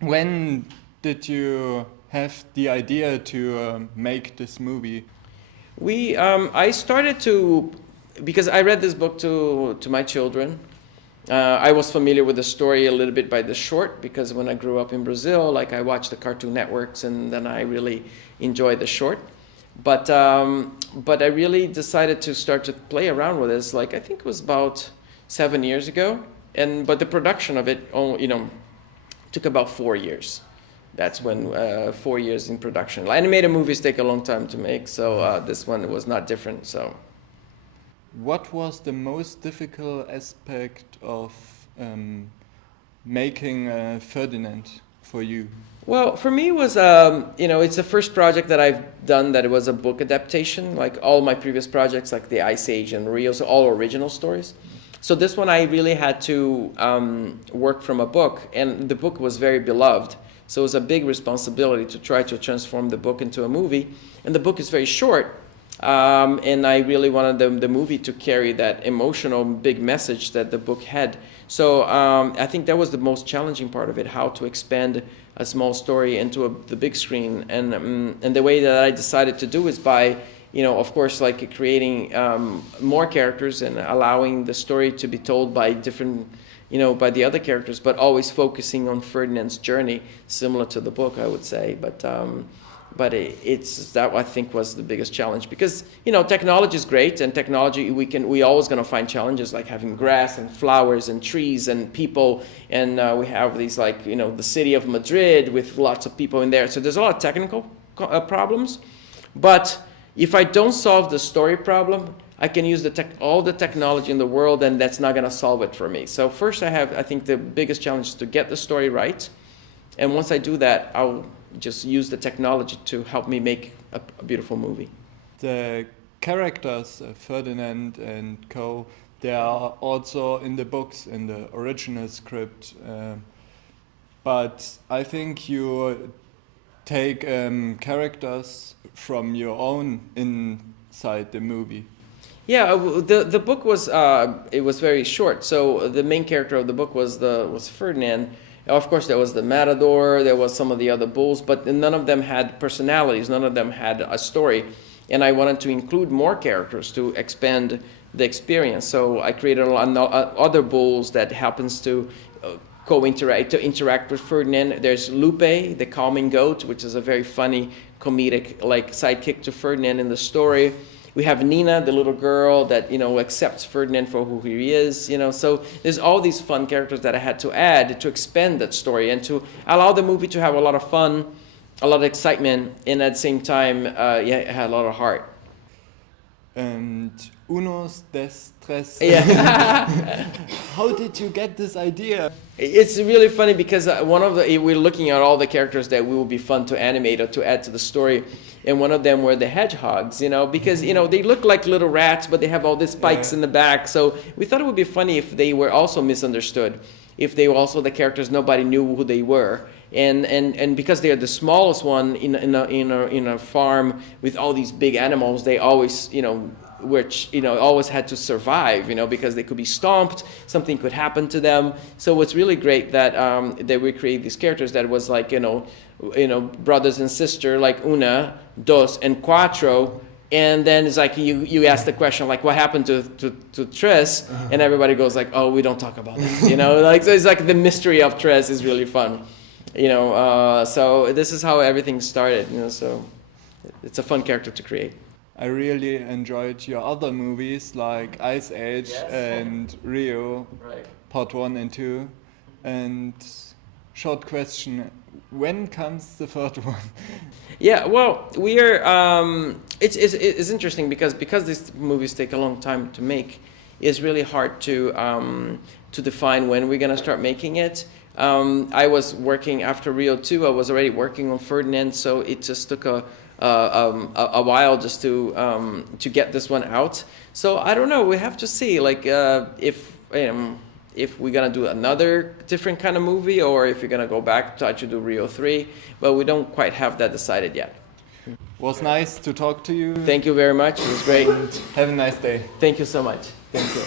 When did you have the idea to make this movie? I started to, because I read this book to my children. I was familiar with the story a little bit by the short, because when I grew up in Brazil, like I watched the Cartoon Networks, and then I really enjoyed the short. But I really decided to start to play around with this. Like I think it was about 7 years ago, but the production of it, took about 4 years. That's when 4 years in production. Animated movies take a long time to make, so this one was not different. So, what was the most difficult aspect of making Ferdinand for you? Well, for me, it was it's the first project that I've done that it was a book adaptation. Like all my previous projects, like the Ice Age and Rio, so all original stories. So this one I really had to work from a book, and the book was very beloved. So it was a big responsibility to try to transform the book into a movie. And the book is very short, and I really wanted the movie to carry that emotional big message that the book had. So I think that was the most challenging part of it, how to expand a small story into the big screen. And the way that I decided to do is by, of course, like creating more characters and allowing the story to be told by different, by the other characters, but always focusing on Ferdinand's journey, similar to the book, I would say. But it's that I think was the biggest challenge, because technology is great, and technology we always going to find challenges, like having grass and flowers and trees and people, and we have these the city of Madrid with lots of people in there. So there's a lot of technical problems, but if I don't solve the story problem, I can use all the technology in the world, and that's not going to solve it for me. So first I think the biggest challenge is to get the story right. And once I do that, I'll just use the technology to help me make a beautiful movie. The characters, Ferdinand and co, they are also in the books, in the original script. But I think you take characters from your own inside the movie. Yeah, the book was it was very short. So the main character of the book was Ferdinand. Of course, there was the matador, there was some of the other bulls, but none of them had personalities. None of them had a story, and I wanted to include more characters to expand the experience. So I created other bulls that happens to interact with Ferdinand. There's Lupe, the calming goat, which is a very funny comedic sidekick to Ferdinand in the story. We have Nina, the little girl that accepts Ferdinand for who he is. So there's all these fun characters that I had to add to expand that story and to allow the movie to have a lot of fun, a lot of excitement, and at the same time, it had a lot of heart. And unos des tres. Yeah. How did you get this idea? It's really funny because we're looking at all the characters that will be fun to animate or to add to the story, and one of them were the hedgehogs, because they look like little rats, but they have all these spikes in the back. So we thought it would be funny if they were also misunderstood, if they were also the characters nobody knew who they were, and because they are the smallest one in a farm with all these big animals, they always always had to survive, because they could be stomped, something could happen to them. So it's really great that we create these characters that was like brothers and sister, like una, dos, and cuatro. And then it's like you ask the question, like, what happened to Tres? And everybody goes like, oh, we don't talk about that. So it's like the mystery of Tres is really fun. So this is how everything started. So it's a fun character to create. I really enjoyed your other movies like Ice Age and Rio, Part 1 and 2. And short question, when comes the third one? Yeah, well, we are. It's interesting because these movies take a long time to make. It's really hard to define when we're gonna start making it. I was working after Rio 2. I was already working on Ferdinand, so it just took a while just to get this one out. So I don't know. We have to see, if we're gonna do another different kind of movie, or if we're gonna go back to do Rio 3. But we don't quite have that decided yet. Was nice to talk to you. Thank you very much. It was great. Have a nice day. Thank you so much. Thank you.